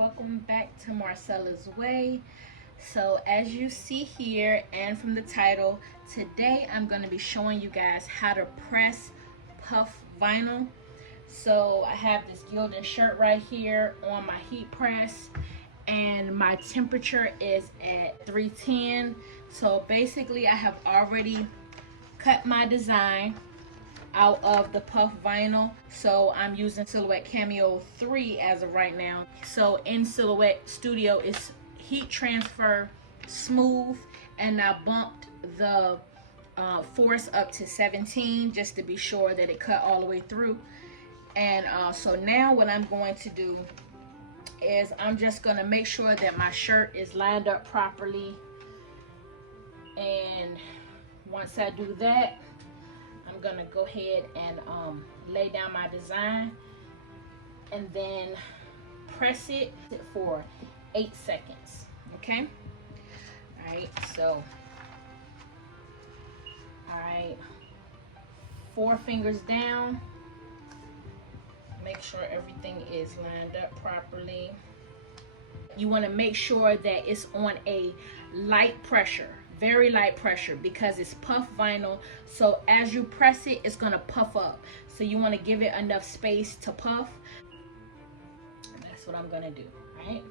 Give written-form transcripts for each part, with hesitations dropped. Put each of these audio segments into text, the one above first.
welcome back to Marcella's Way. So as you see here and from the title, today I'm going to be showing you guys how to press puff vinyl. So I have this Gilden shirt right here on my heat press, and my temperature is at 310. So basically I have already cut my design out of the puff vinyl. So I'm using Silhouette Cameo 3 as of right now. So in Silhouette Studio it's heat transfer smooth, and I bumped the force up to 17 just to be sure that it cut all the way through. And so now what I'm going to do is I'm just going to make sure that my shirt is lined up properly, and once I do that, I'm gonna go ahead and lay down my design and then press it for 8 seconds. Okay, all right, so all right, 4 fingers down, make sure everything is lined up properly. You want to make sure that it's on a light pressure, very light pressure, because it's puff vinyl. So as you press it, it's going to puff up. So you want to give it enough space to puff. And that's what I'm going to do. All right.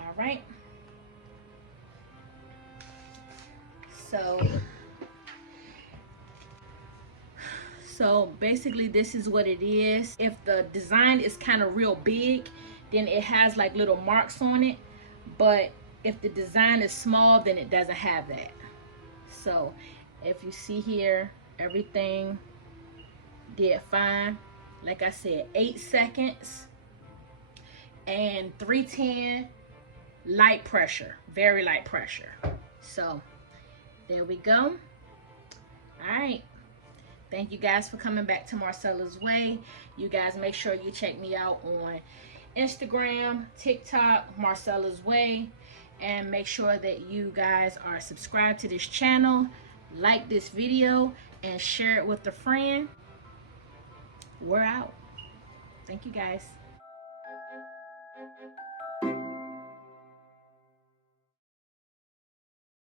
All right. So basically this is what it is. If the design is kind of real big, then it has like little marks on it. But if the design is small, then it doesn't have that. So if you see here, everything did fine. Like I said, 8 seconds and 310, light pressure, very light pressure. So there we go. All right. Thank you guys for coming back to Marcella's Way. You guys make sure you check me out on Instagram, TikTok, Marcella's Way, and make sure that you guys are subscribed to this channel, like this video, and share it with a friend. We're out. Thank you guys.